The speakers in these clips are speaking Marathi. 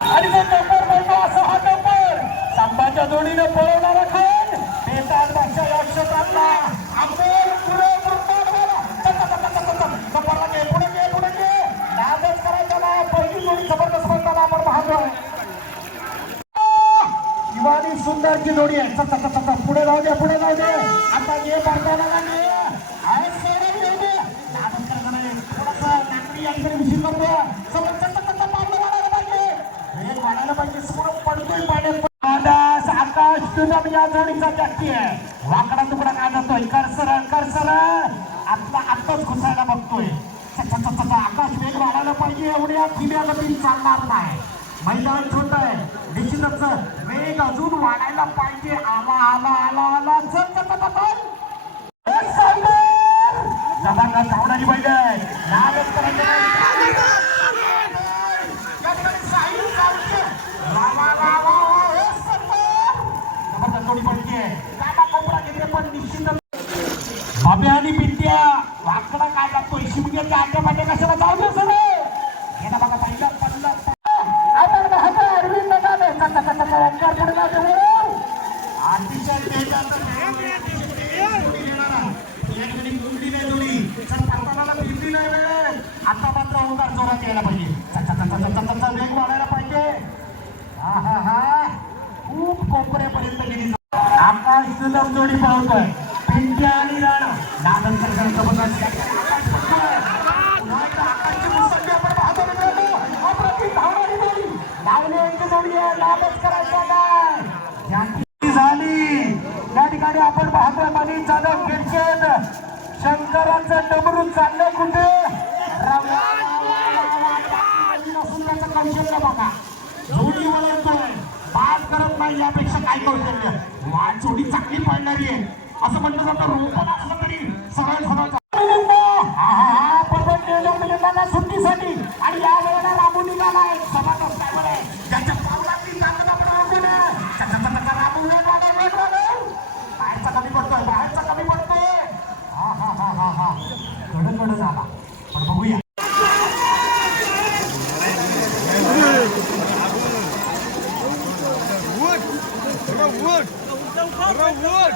आणि तो टोपर बोलतो असं हा टोपर संभाच्या जोडीनं पळवणारा खान बेताल भाषा या क्षेत्रातला अमोल पुढे टोपरला घे पुढे घे पुढे घे. नादच करायचा ना पहिली जोडी जबरदस्त म्हणताना आपण पाहतोय. शिवानी सुंदरची जोडी आहे. चल, चल, चल, पुढे जाऊ दे पुढे जाऊ दे. आता ये भारताला लागले आहे सोडून येऊ दे. नादच नागरी करतो समोर चल, चल, चल, चल, मागं वाढायला पाहिजे वेग वाढायला पाहिजे समोर पडतोय पाण्यात आकाश आकाश तुझा या जोडीचा जास्ती आहे. वाकडा तुकडा काय जातोय कर सर कर सर आपला आत्ताच घुसायला बघतोय. चल, आकाश वेग वाढायला पाहिजे. एवढ्या धीम्या गतीने चालणार नाही. मैदान छोट आहे. निश्चितच वेग अजून वाढायला पाहिजे. आला आला आला आला. चल चल चल चल जबरदस्त धावणारी बैल आहे. करायचं घेते आणि पिंट्या वाकडा काय पैसे शिमग्याच्या आट्या पाट्या कशाला जाऊ दे सर गेला बघा पहिला पडला आपण बघा अरविंद नगाले कसा कसा ओंकार पुढे जाते वळू. अतिशय तेजाचा खेळ, अतिशय तेज जोडी घेणारा. या ठिकाणी मुंगडी नाही जोडी. चल, पावसाळ्याला फिरती नाही वेळ. आता मात्र ओंकार जोरात यायला पाहिजे चल, चल, चल, चल, चल, चल, चल, वेग वाढायला पाहिजे हा हा हा खूप कोपऱ्यापर्यंत गेली आकाश सुलभ जोडी पाहतोय पिंट्या आणि राणा नादन सरकार जबरदस्त आकाश पडतोय. पुन्हा एकदा आकाशची मुसंडी आपण पाहतो मित्रांनो. अप्रतिम धावणारी जोडी. लावली यांची जोडी आहे नादच करायचा नाही यांची झाली या ठिकाणी आपण पाहतोय मनी जाधव खिडकेत शंकरांचं डमरू चाललं कुठे सुंदरचं कौशल्य बघा जोडी वळवतोय बाद करत नाही यापेक्षा काय कौशल्य वा जोडी चांगली पाळणारी आहे. असं म्हणलं जातं रोपण असलं तरी सरळ सरळ मिलिंदाला सुट्टीसाठी आणि या वेळेला रामू निघालाय समाजात काय म्हणे ज्याच्या पावलातली ताकद आपण ओळखून आहे. चका, चका, चका, रामू वेग वाढव, वेग वाढव. बाहेरचा कमी पडतोय बाहेरचा कमी पडतोय हा हा हा हा हा कडं कडं झाला पण बघूया Wood! Throw wood! Throw wood!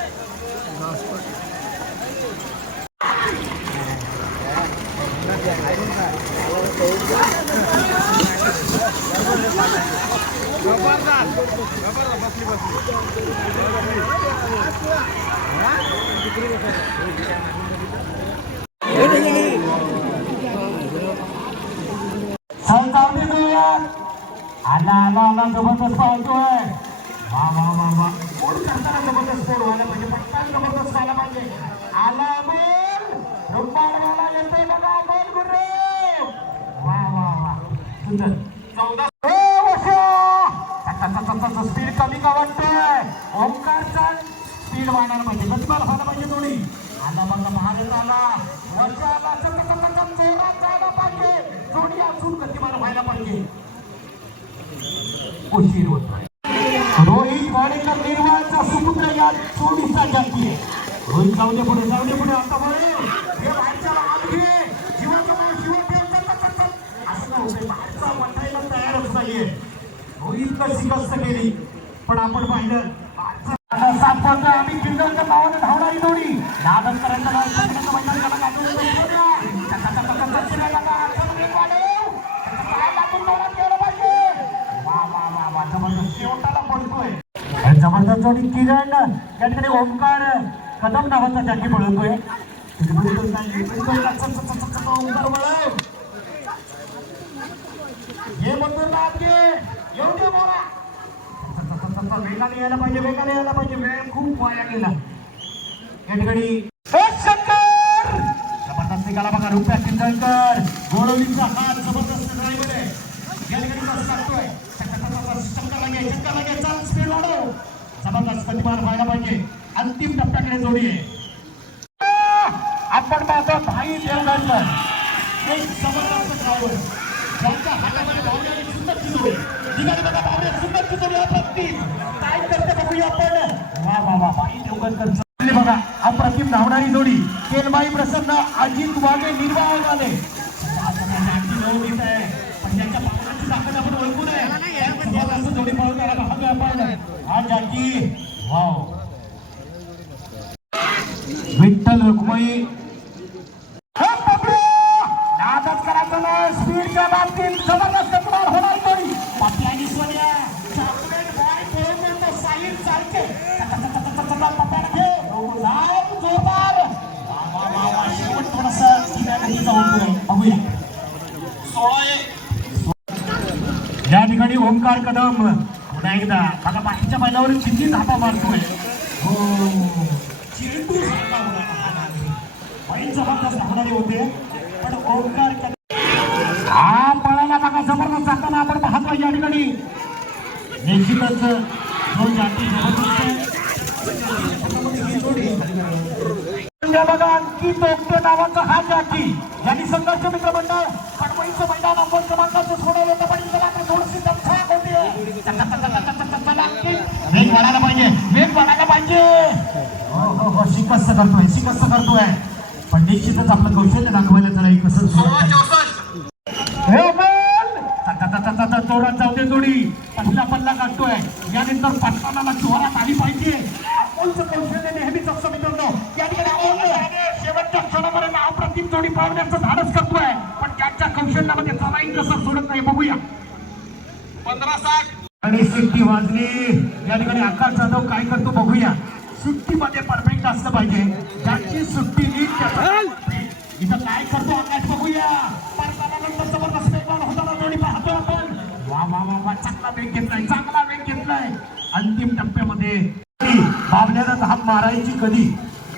जबरदस्त जबरदस्त बसली बसली सहजावणी जोयात आला आला आला जबरदस्त पाहतोय वा वा वा वा कोण करताना जबरदस्त फोड व्हायला पाहिजे पटकन जबरदस्त व्हायला पाहिजे आला बोल रुपारवाला येतोय बघा बोल गुरु वा वा स्पीड कमी का वाटतोय ओंकारचा स्पीड वाढायला पाहिजे. गतिमान व्हायला पाहिजे थोडी आला बघा महाराज आला. वरच्या आला. चल, जोरात जायला पाहिजे. जोडी असून गतिमान व्हायला पाहिजे. उशीर रोहित वाडेकर निर्वाळचा सुपुत्र या चोवीसचा जाती रोहित जाऊ दे पुढे जाऊ दे पुढे. आता हे बाहेरच्या आत घे जीवाचा भाव शिवा ठेव चल, चल, चल, चल. असं काय होतंय बाहेरचा वाटायला तयारच नाहीये रोहित कशी कष्ट केली पण आपण पाहिलं आता सात पाच आम्ही किंजरच्या नावाने धावणारी जोडी नादन करायचं नाही पकडायचं मैदान त्याला लागून सोडूया. चका, चका, चका, चका, चका, चल, वेग वाढव. केली पण आपण पाहिलं गेलं पाहिजे. वा, वा, वा, जबरदस्त आणि जोडी किरण या ठिकाणी ओंकार कदम नावाचा त्यांनी पळवतोय त्याच्यामध्ये तो काय नाही. पण तो चल, चल, चल, चल, चल, ओंकार वळव. हे मंदिर नाथ घे येऊ दे मोरा वेगाने यायला पाहिजे वेगाने यायला पाहिजे. वेळ खूप वाया गेला. या ठिकाणी जबरदस्त निघाला बघा रुपया किंजळकर गोडवलीचा हात जबरदस्त ड्रायव्हर आहे. या ठिकाणी लागतोय. चाल जबरदस्त गतिमान व्हायला पाहिजे. अंतिम टप्प्याकडे जोडी आहे आपण पाहतो भाई देवगणकर एक जबरदस्त ड्रायव्हर त्यांच्या हातामध्ये भावड्याने सुंदर जोडी निघाली बघा बाबरे सुंदर जोडी अप्रतिम काय करते बघूया आपण वा वा वा बाई देवगणकर बघा अप्रतिम धावणारी जोडी केलबाई प्रसन्न अजित वागे निर्वाह झाले. पण ज्यांच्या पावलाची ताकद आपण ओळखू नये हा जाती वाव विठ्ठल रुक्मयी हे बापरे! नादच करायचं नाही स्पीडच्या बाबतीत जबरदस्त मार होणार तरी पाटलांनी सोन्या चॉकलेट बॉय खेळून साईल चालते पप्पाला घे लाव जोरदार वा, वा, वा, वा. शेवट थोडंसं किनारी जाऊन पुढे. बघूया या ठिकाणी ओंकार कदम? पुन्हा एकदा. बघा बाकीच्या बैलावर किती धापा मारतोय. हो. चेंडू सारखा बैल जबरदस्त होते. पण ओंकार कदम. हा पळायला बघा जबरदस्त जाताना आपण पाहतोय या ठिकाणी. निश्चितच जो जाती जबरदस्त बघा आणखी टोकटे नावाचा हा जाती. यांनी संघर्ष मित्र मंडळ कडवईचं मैदान आपण क्रमांकाचं सोडवलं होतं पण इथं मात्र थोडीशी दमछाक होते चला, आणखी वेग वाढायला पाहिजे. वेग वाढायला पाहिजे. हो हो हो शिकस्त करतोय शिकस्त करतोय. पण निश्चितच आपलं कौशल्य दाखवायला त्याला एक कसं चौरात जाऊ दे जोडी. पहिला पल्ला काढतोय. यानंतर पटकाला जोरात आली पाहिजे. अमोलचं कौशल्य नेहमीच असतं मित्रांनो. या ठिकाणी शेवटच्या क्षणापर्यंत अप्रतिम जोडी पाहण्याचं धाडस करतोय. पण त्याच्या कौशल्यामध्ये चलाई कसं सोडत नाही बघूया. पंधरा साठ. आणि सुट्टी वाजली. या ठिकाणी आकाश जाधव काय करतो बघूया. सुट्टीमध्ये परफेक्ट असलं पाहिजे. ज्याची सुट्टी नीट इथं काय करतो आकाश बघूया. आपण. वा वा वा वा चांगला वेग घेतलाय चांगला वेग घेतलाय. अंतिम टप्प्यामध्ये. बाबल्याला धाप मारायची कधी?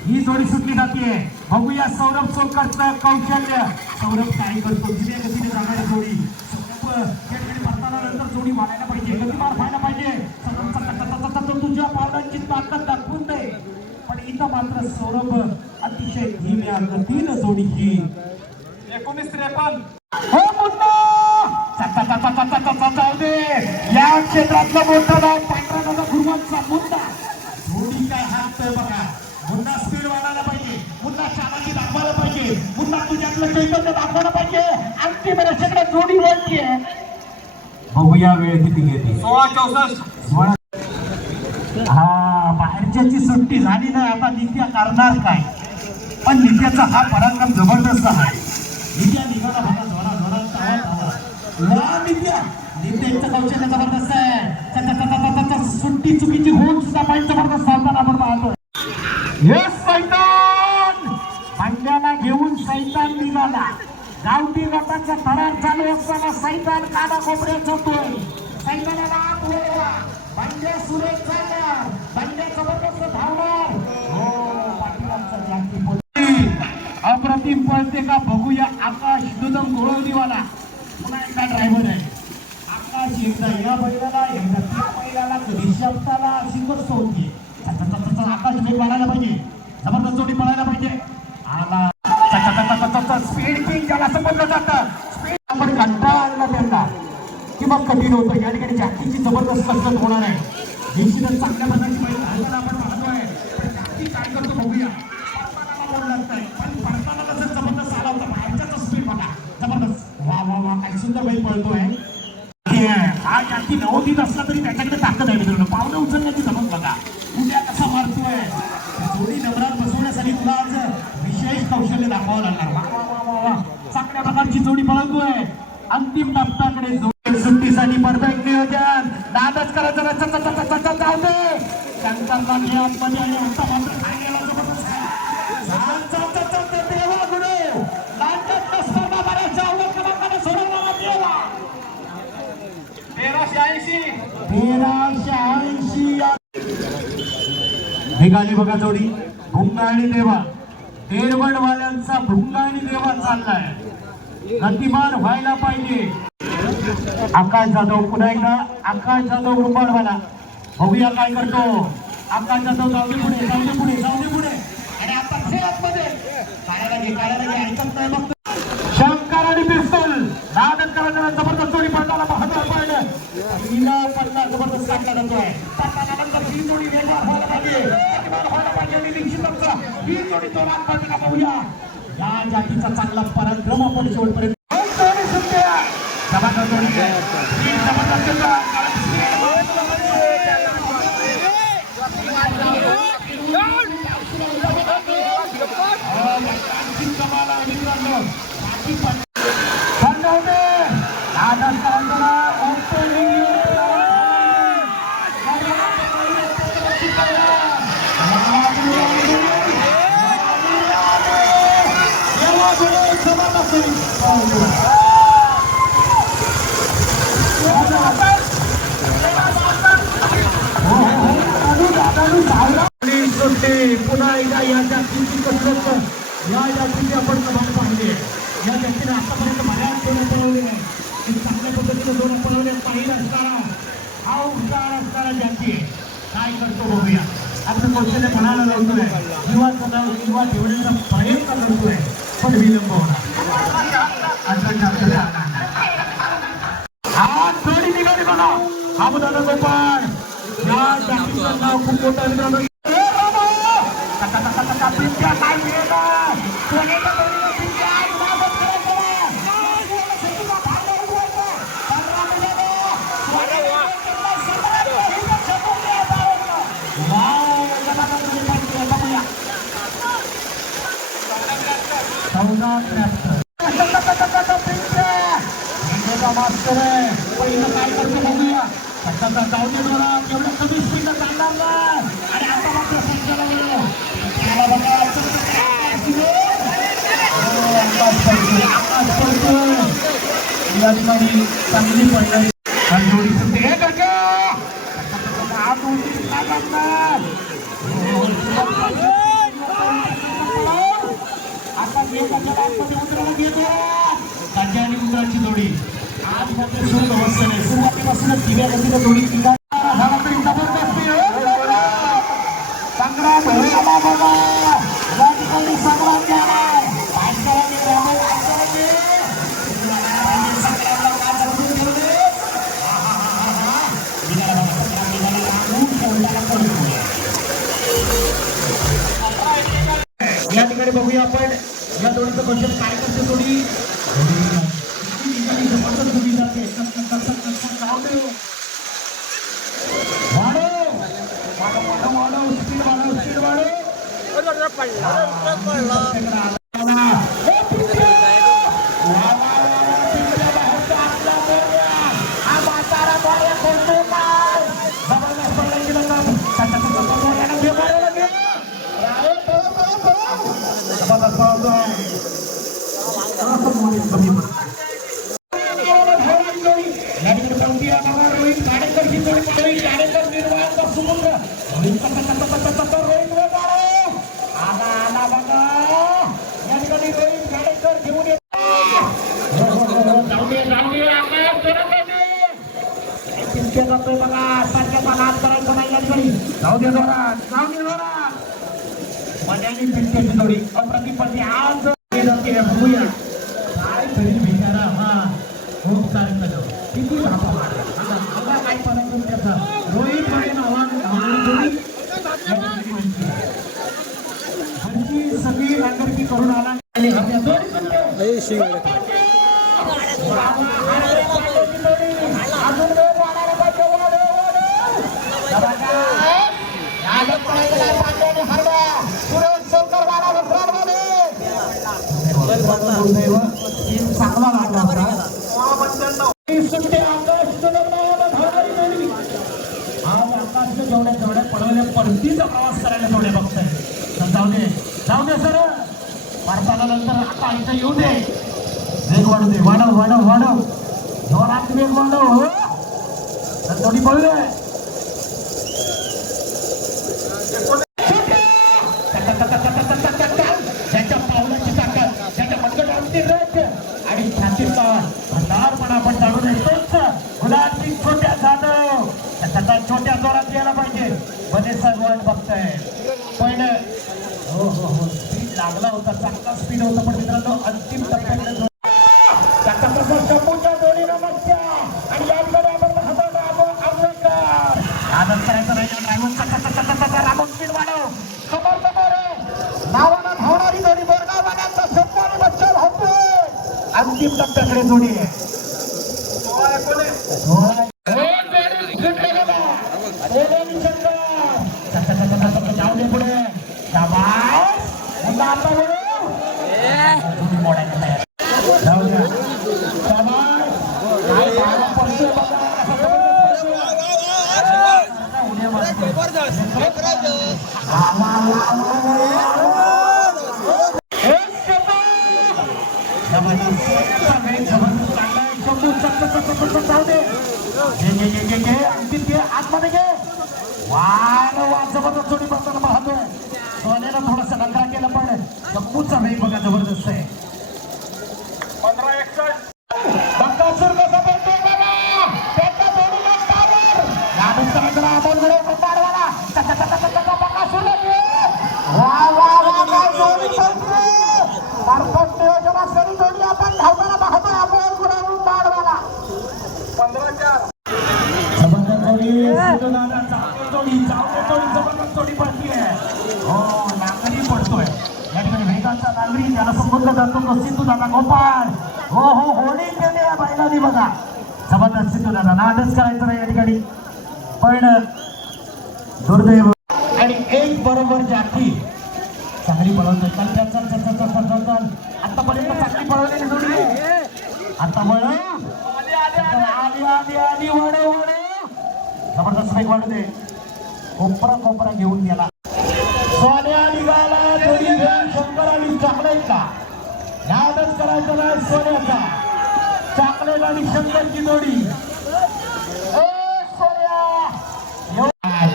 ही जोडी सुटली जाते बघूया सौरभ सोलकरचं कौशल्य. सौरभ काय करतो? धीरे गतीने जाणारी जोडी. सौरभ जोडी वाढायला पाहिजे गतिमान व्हायला पाहिजे. तुझ्या पावलांची ताकद दाखवून दे. पण इथं मात्र सौरभ अतिशय धीम्या गतीनं जोडी ही एकोणीस त्रेपन्न. हो मुन्ना! जाऊ दे. या क्षेत्रातलं मोठं नाव पांढरा दादा गुरुवांचा मुन्ना. थोडी काय हात बघा. मुन्ना स्पीड वाढायला पाहिजे. मुन्ना चालाकी दाखवायला पाहिजे. मुन्ना तुझ्यातलं चैतन्य दाखवायला पाहिजे. अंतिम रक्षकडे जोडी वळतीये बघूया वेळ किती घेते. सोळा चौसष्ट. हा बाहेरच्याची सुट्टी झाली नाही आता नित्या करणार काय? पण नित्याचा हा पराक्रम जबरदस्त आहे. नित्या निघाला. वा नित्या. नित्याचं कौशल्य जबरदस्त आहे. सुट्टी चुकीची होऊन सुद्धा बैल जबरदस्त चालताना आपण पाहतोय. हे गावठी गटाचा फरार चालू असताना सैतान काना कोपऱ्यात होतोय सैतानाला आत वळवा भांड्या सुरेश चालणार भांड्या जबरदस्त धावणार. हो पाठीमागचा जाती पोहोचली. अप्रतिम पळते का बघूया आकाश दुदम घोळवणीवाला. पुन्हा एकदा ड्रायव्हर आहे. आकाश एकदा या बैलाला एकदा त्या बैलाला कधी शब्दाला अशी गोष्ट होती. आकाश नाही मारायला पाहिजे जबरदस्त जोडी पळायला पाहिजे आला स्पीड किंग ज्याला समजलं जातं स्पीड आपण कंटाळा आणला त्यांना की मग कठीण होतं या ठिकाणी जास्तीची जबरदस्त कसरत होणार आहे निश्चितच चांगल्या प्रकारची बैल घालताना आपण पाहतोय पण जास्ती काय करतो बघूया पडतानाला बोल लागतंय पण पडताना जर जबरदस्त आला होता बाहेरच्याच स्पीड बघा जबरदस्त वा वा वा काय सुंदर बैल पळतोय हे, हा जास्ती नवोदित असला तरी त्याच्याकडे ताकद आहे मित्रांनो पावलं उचलण्याची जमत बघा उद्या कसा मारतोय जोडी नंबरात बसवण्यासाठी तुला आज विशेष कौशल्य दाखवावं लागणार वा वा वा वा वा चांगल्या प्रकारची जोडी पळतोय अंतिम टप्प्याकडे जोडी सुट्टीसाठी परफेक्ट नियोजन नादच करायचं ना चचा चचा चचा जाऊ दे शंकरला घे आतमध्ये आणि आता मात्र काय गेला जबरदस्त आहे. चाल, चाल, चाल, चाल, ते देवा गुरु नाट्यातलं स्पर्धा बऱ्याचशा अव्वल क्रमांकाने सोडवणारा देवा तेराशे ऐंशी तेराशे ऐंशी या- निघाली बघा जोडी. भुंगा आणि देवा. तेरवडवाल्यांचा भुंगा आणि देवा चाललाय. गतिमान व्हायला पाहिजे. आकाश जाधव पुन्हा एकदा आकाश जाधव रुंबाडवाला बघूया काय करतो. आकाश जाधव जाऊ पुढे जाऊ पुढे जाऊ पुढे. आणि आता फेरत मध्ये काढायला घे काढायला घे ऐकत नाही मग शंकर आणि पिस्तूल नादत करायला जबरदस्त जोडी पडताना हिला पत्ता जबरदस्त काढला जातोय पत्ता ही जोडी वेगवान व्हायला पाहिजे या जातीचा चांगला पराक्रम आपण शेवटपर्यंत जबरदस्त जोडी ही जबरदस्त कमाला या जातीची आपण कमाल पाहिली आहे या जातीने आतापर्यंत बऱ्याच दोन पळवले नाही की चांगल्या पद्धतीने दोन पळवले पाहिजे असताना हा हुशार असणारा जाती आहे काय करतो बघूया आपण कौशल्य म्हणायला लावतोय युवा सदा युवा ठेवण्याचा प्रयत्न करतोय पण विलंब होणार असं ठरतंय. हा थोडी निघाली बघा हा मुलाला गोपाळ या जातीचं नाव खूप मोठं आहे मित्रांनो. ए बाबा! टका, टका, टका, पिंट्या काय मिळेना? सोन्याच्या दोरीला पिंट्या, इनामच करायचं. सुट्टीला भाग लावून द्यायचा. पहिलं काय करतो बघूया. टका, जाऊ दे जरा. एवढं कमी स्पीडनं चालणार नाही. आणि आता मात्र संख्याला वेळ. त्याला बघा, हो, आकाश पडतोय, आकाश पडतोय. या ठिकाणी चांगली पडली आणि जोडी सुटते. हे काका! टका, आत उतरायला घेतो ताज्या आणि उंदराची जोडी आज मात्र सुरू अवस्था नाही सुरुवातीपासूनच दिव्या जोडी तिघा झाला तरी जबरदस्ती आहे. संग्राम होईल बाबा या जोडीचं क्वेश्चन काय करते जोडी किती ठिकाणी जबरदस्त जोडी जाते कस- हे. हा हो, हो, हो, हो, हे करील बिचारा हा सारे कदम. किती धापा मारला. आता बघा काय पराक्रम त्याचा. रोहित म्हणते. घरची सगळी नांगरकी करून आला. हरवा. सुरेश शंकर वाला तीन चांगला लागला होता. ही सुट्टी आकाश. आज आकाशने जेवढ्या जेवढ्या पळवल्या परतीचा प्रवास करायला जेवढे बघताय. तर जाऊ दे जाऊ दे सर. भारताला नंतर आता इथं येऊ दे. वेग वाढू दे वाढव वाढव वाढव. जोरात वेग वाढव. हो. तर जोडी पळले त्याच्या पावलाची ताकद त्याच्या मनगटावरची रच आणि छातीचा भंडारपणा आपण जाणून येतोच गुलाबी छोट्या जाधव. त्याचा छोट्या जोरात यायला पाहिजे. मध्ये सर्व बघताय. पण हो हो हो. स्पीड लागला होता. चांगला स्पीड होता पण मित्रांनो अंतिम टप्प्याकडे त्याचा तसा शंभूच्या आणि या आपण पाहतो रामो आंबेडकर. आनंद करायचा नाही ड्रायव्हर रामो स्पीड वाढव. समोर समोर नावानं धावणारी जोडी बोरगाववाल्यांचा अंतिम टप्प्याकडे जोडी आहे. ये ये ये ये अंकित के आत्मा देखे वाह वाह जबरदस्त जोड़ी बर्तन सिद्धूदादा हो हो होडी केली या बैलांनी बघा जबरदस्त सिद्धूदादा नाटच करायचं नाही या ठिकाणी पण दुर्दैव आणि एक बरोबर जाती चांगली पळवतोय चल चल चल चल चल चल चल चल आतापर्यंत चांगली पळवलेली जोडी आता वळ आली आली आली वड वड जबरदस्त वेग वाढू दे कोपरा कोपरा घेऊन गेला. सोन्या निघाला जोडी घेऊन शंकर आणि चॉकलेटला. यादच करायचा नाही सोन्याचा. चॉकलेट आणि शंकरची जोडी.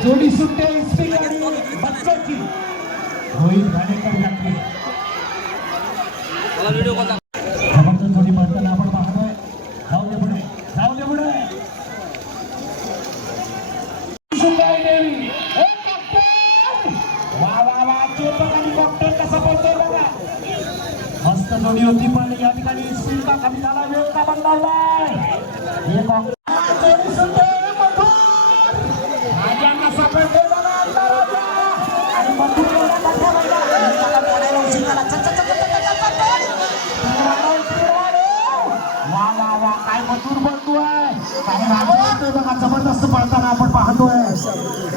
जोडी सुट्टे इस्पिक आणि बच्चाची रोहित घाणेकर घातली जास्त होती पण या ठिकाणी शिल्पा कमी झाला वेळ का बंद काय मजूर बनतोय काय बघा जबरदस्त पळताना आपण पाहतोय.